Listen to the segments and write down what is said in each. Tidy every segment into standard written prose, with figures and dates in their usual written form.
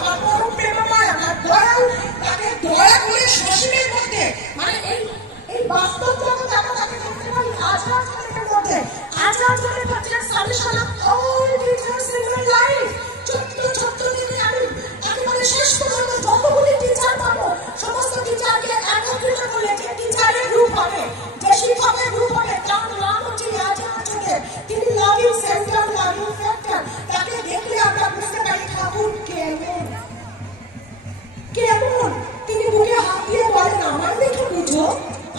আমার বড় প্রেমময়, আমার দয়াল, তাকে দয়া করে শ্মশানের মধ্যে, মানে এই বাস্তব জগতে আমরা তাকে দেখতে পাই আজরাত খানের মধ্যে। আজরাত খানের মধ্যে suggestion of all teachers in my life. ছোট্ট থেকে আমি একেবারে শেষ পর্যন্ত যতগুলি টিচার পাবো, সমস্ত টিচারকে একত্রিত করলে যে টিচারের রূপ হবে, যে শিক্ষকের রূপ হবে, তার নাম হচ্ছে আজরাত খান। তিনি লাভিং সেন্টার, লাভিং ফ্যাক্টর। তাকে দেখলে আমরা বুঝতে পারি ঠাকুর কেমন কেমন। তিনি বুকে হাত দিয়ে বলেন, আমার দেখে বুঝো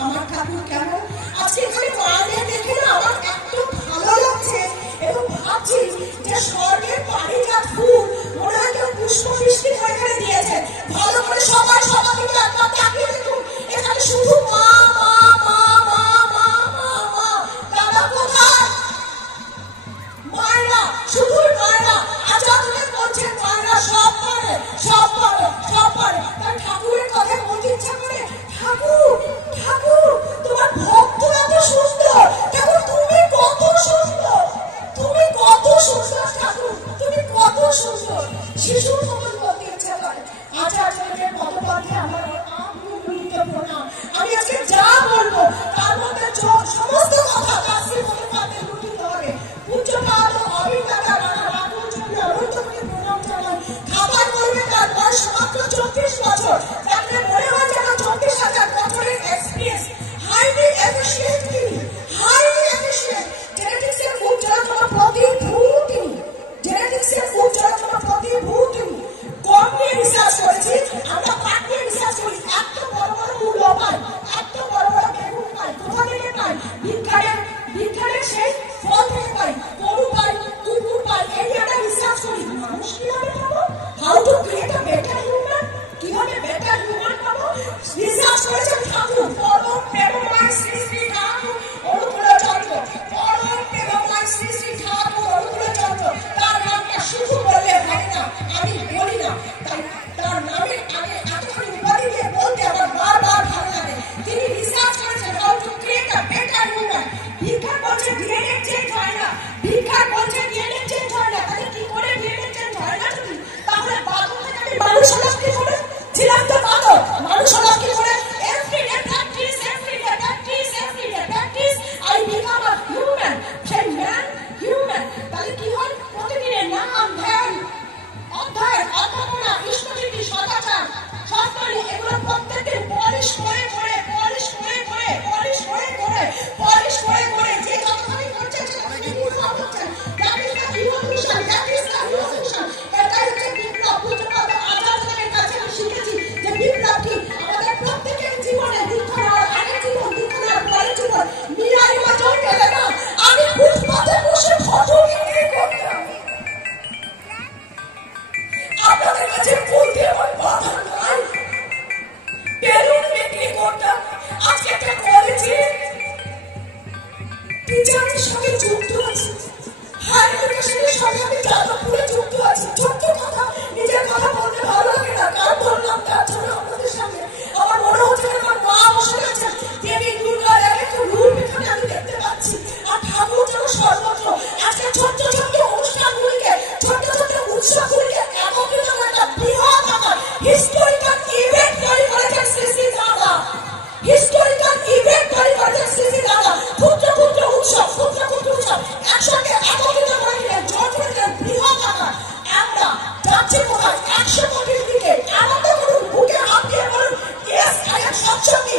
আমার ঠাকুর কেমন। আজকে এখানে মায়ের দেখে না আমার এত ভালো লাগছে, এবং ভাবছি যে স্বর্গের পারিজাত ফুল মনে হয় কেউ পুষ্প বৃষ্টি করে এখানে দিয়েছে। ভালো করে সবাই কিন্তু একবার তাকিয়ে দেখুন, এখানে শুধু মা মা মা মা মা মা মা। দাদা কোথায়? মায়েরা, শুধু মায়েরা। আজাদুলের বলছেন মায়েরা সব পারে, সব পারে, সব পারে। তাই ঠাকুরের কথা বলতে ইচ্ছা করে, ঠাকুর ঠাকুর তোমার ভক্ত এত সুন্দর, ঠাকুর তুমি কত সুন্দর, তুমি কত সুন্দর ঠাকুর, তুমি কত সুন্দর। শিশুর মতন বলতে ইচ্ছা করে। আচার্যের পদপথে আমার আগুলিত প্রণাম। আমি আজকে যা বলবো তার মধ্যে সমস্ত কথা কাশির পদপথে লুটিত হবে। পূজ্যপাদ অভিজ্ঞতা রানা রাতুল চন্দ্র অনন্ত করে প্রণাম জানাই। খাবার বলবে তার বয়স মাত্র 34 বছর। তাকে মনে হয় যেন 34,000 বছরের এক্সপিরিয়েন্স। হাইলি এফিশিয়েন্ট তিনি, হাইলি এফিশিয়েন্ট। জেনেটিক্সের উজ্জ্বলতম প্রতিভূ তিনি, জেনেটিক্সের উজ্জ্বলতম প্রতিভূ তিনি। গম নিয়ে রিসার্চ করেছি আমরা, পাট নিয়ে রিসার্চ করি। এত বড় বড় মূল্য পাই, এত বড় বড় বেগুন পাই, কোথা থেকে পাই? বিজ্ঞানের সেই ফল থেকে পাই। গরু পাই, কুকুর পাই, এই নিয়ে আমরা রিসার্চ করি। মানুষ কিভাবে খাবো? How to create a better human, কিভাবে বেটার হিউম্যান পাবো? রিসার্চ করেছেন ঠাকুর, পরম প্রেমময় শ্রী শ্রী ঠাকুর অনুকূলচন্দ্র, পরম প্রেমময় শ্রী শ্রী ঠাকুর অনুকূলচন্দ্র। তার নামটা শুধু বললে হয় না, আমি বলি না, তাই তার নামে আগে এতখানি উপাধি দিয়ে বলতে আমার বারবার ভালো লাগে। তিনি রিসার্চ করেছেন how to create a better human. বিজ্ঞান বলছে ডিএনএ চেঞ্জ হয় না, বিজ্ঞান বলছে ডিএনএ চেঞ্জ হয় না। তাহলে কি করে ডিএনএ চেঞ্জ হয় না? যদি তাহলে বাদল থেকে আমি মানুষ হলাম কি করে? ছিলাম তো বাদল, মানুষ হলাম কি করে? Everyday practice, everyday practice, everyday practice, I become a human. সেই ম্যান হিউম্যান। তাহলে কি হয়? প্রতিদিনের নাম ধ্যান, অধ্যয়ন, অধ্যাপনা, ইষ্টনীতি, সদাচার, সৎকর্ম, এগুলো প্রত্যেকদিন পলিশ করে করে, পলিশ করে করে, পলিশ করে করে, পলিশ করে করে যে যতখানি করছেন সেখানে বিপ্লব হচ্ছেন। That is the revolution, that is the revolution. এটাই হচ্ছে বিপ্লব। পূজ্যপাদ আচার্যের কাছে আমি শিখেছি যে বিপ্লব কি আমাদের প্রত্যেকের জীবনে, দীক্ষা নেওয়ার আগে জীবন, দীক্ষা নেওয়ার পরে জীবন। মিরাই মাঝন গেলে না, আমি ফুটপাতে বসে ফটো বিক্রি করতাম। আপনাদের কাছে বলতে আমার বাধা নাই, বেলুন বিক্রি করতাম। আজকে একটা কলেজে টিচারের সঙ্গে যুক্ত আছি, হায়ার এডুকেশনের সঙ্গে আমি যাদবপুরে যুক্ত আছি। ছোট্ট কথা, নিজের কথা বলতে ভালো লাগে না, কার ধরলাম তার জন্য আপনাদের সামনে। আমার মনে হচ্ছে আমার মা বসে গেছেন, দেবী দুর্গার এক একটা রূপ এখানে আমি দেখতে পাচ্ছি। আর ঠাকুর যেন সর্বত্র। আজকে ছোট্ট ছোট্ট অনুষ্ঠানগুলিকে, ছোট্ট ছোট্ট উৎসবগুলিকে একত্রিত করে একটা বৃহৎ আকার হিস্টোরিক্যাল ইভেন্ট তৈরি করেছেন শ্রী শ্রী দাদা। হিস্টোরিক্যাল ইভেন্ট তৈরি করেছেন শ্রী শ্রী দাদা। ক্ষুদ্র ক্ষুদ্র উৎসব, ক্ষুদ্র ক্ষুদ্র উৎসব একসঙ্গে একত্রিত করে দিলেন, জোর করে দিলেন বৃহৎ আকার। আমরা যাচ্ছি কোথায়? 100 কোটির দিকে। আনন্দ করুন, বুকে হাত দিয়ে বলুন, ইয়েস আই এম সৎসঙ্গী।